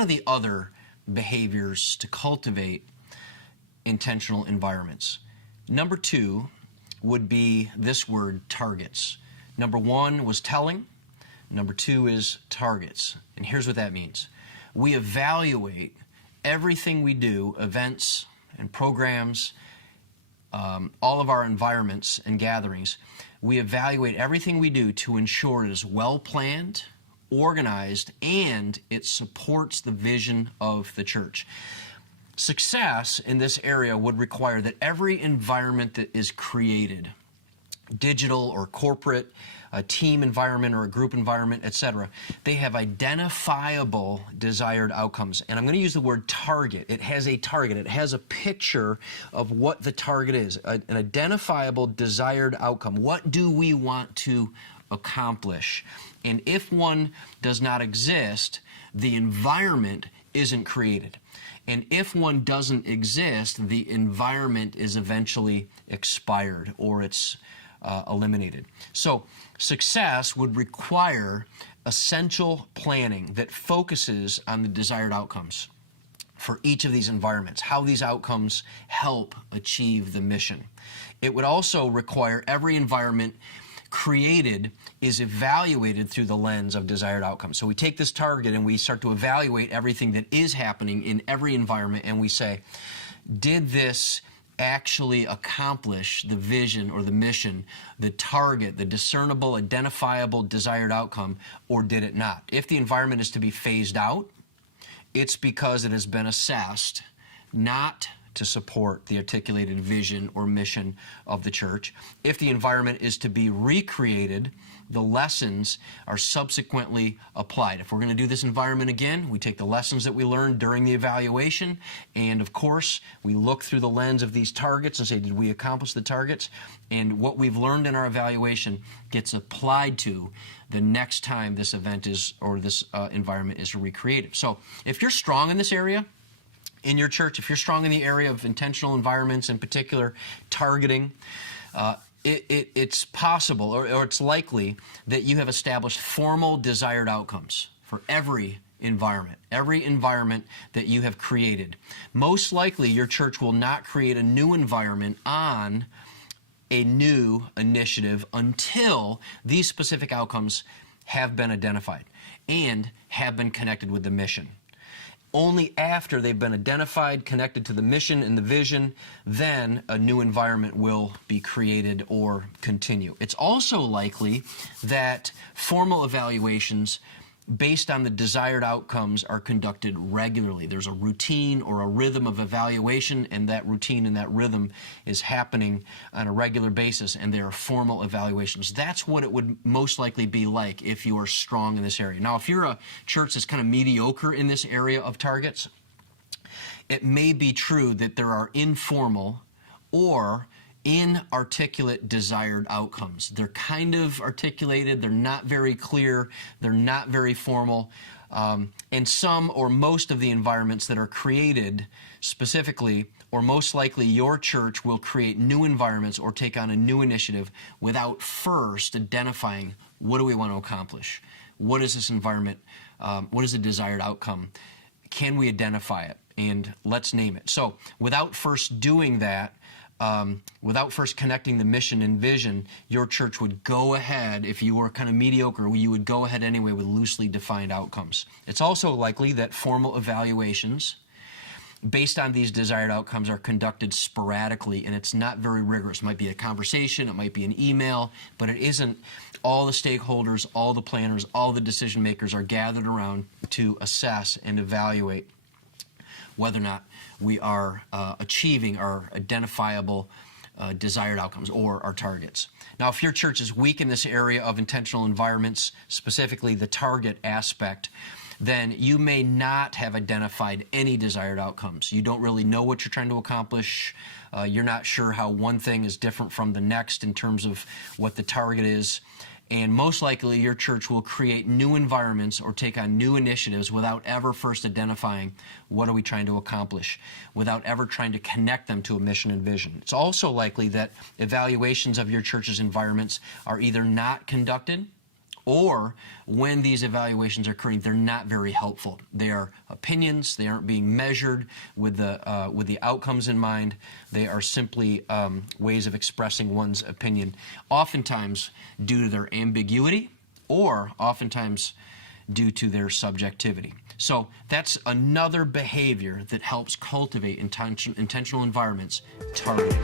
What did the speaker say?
are the other behaviors to cultivate intentional environments? Number 2 would be this word, targets. Number 1 was telling. Number 2 is targets. And here's what that means. We evaluate everything we do, events and programs, all of our environments and gatherings. We evaluate everything we do to ensure it is well planned, organized, and it supports the vision of the church. Success in this area would require that every environment that is created, digital or corporate, a team environment or a group environment, etc., they have identifiable desired outcomes. And I'm going to use the word target. It has a target. It has a picture of what the target is, an identifiable desired outcome. What do we want to accomplish? And if one does not exist, the environment isn't created. And if one doesn't exist, the environment is eventually expired or it's eliminated. So success would require essential planning that focuses on the desired outcomes for each of these environments, how these outcomes help achieve the mission. It would also require every environment created is evaluated through the lens of desired outcomes. So we take this target and we start to evaluate everything that is happening in every environment, and we say, did this actually accomplish the vision or the mission, the target, the discernible, identifiable, desired outcome, or did it not? If the environment is to be phased out, it's because it has been assessed not to support the articulated vision or mission of the church. If the environment is to be recreated, the lessons are subsequently applied. If we're going to do this environment again, we take the lessons that we learned during the evaluation, and of course, we look through the lens of these targets and say, did we accomplish the targets? And what we've learned in our evaluation gets applied to the next time this event is, or this environment is recreated. So if you're strong in this area, in your church, if you're strong in the area of intentional environments, in particular targeting, it's possible or it's likely that you have established formal desired outcomes for every environment that you have created. Most likely your church will not create a new environment on a new initiative until these specific outcomes have been identified and have been connected with the mission. Only after they've been identified, connected to the mission and the vision, then a new environment will be created or continue. It's also likely that formal evaluations based on the desired outcomes are conducted regularly. There's a routine or a rhythm of evaluation, and that routine and that rhythm is happening on a regular basis, and there are formal evaluations. That's what it would most likely be like if you are strong in this area. Now, if you're a church that's kind of mediocre in this area of targets, it may be true that there are informal or inarticulate desired outcomes. They're kind of articulated, they're not very clear, they're not very formal, and some or most of the environments that are created specifically, or most likely your church will create new environments or take on a new initiative without first identifying what do we want to accomplish? What is this environment? What is the desired outcome? Can we identify it? And let's name it. So without first doing that, without first connecting the mission and vision, your church would go ahead, if you were kind of mediocre, you would go ahead anyway with loosely defined outcomes. It's also likely that formal evaluations based on these desired outcomes are conducted sporadically, and it's not very rigorous. It might be a conversation, it might be an email, but it isn't all the stakeholders, all the planners, all the decision makers are gathered around to assess and evaluate whether or not we are achieving our identifiable desired outcomes or our targets. Now, if your church is weak in this area of intentional environments, specifically the target aspect, then you may not have identified any desired outcomes. You don't really know what you're trying to accomplish. You're not sure how one thing is different from the next in terms of what the target is. And most likely your church will create new environments or take on new initiatives without ever first identifying what are we trying to accomplish, without ever trying to connect them to a mission and vision. It's also likely that evaluations of your church's environments are either not conducted or when these evaluations are occurring, they're not very helpful. They are opinions. They aren't being measured with the outcomes in mind. They are simply ways of expressing one's opinion, oftentimes due to their ambiguity or oftentimes due to their subjectivity. So that's another behavior that helps cultivate intentional environments, targeting.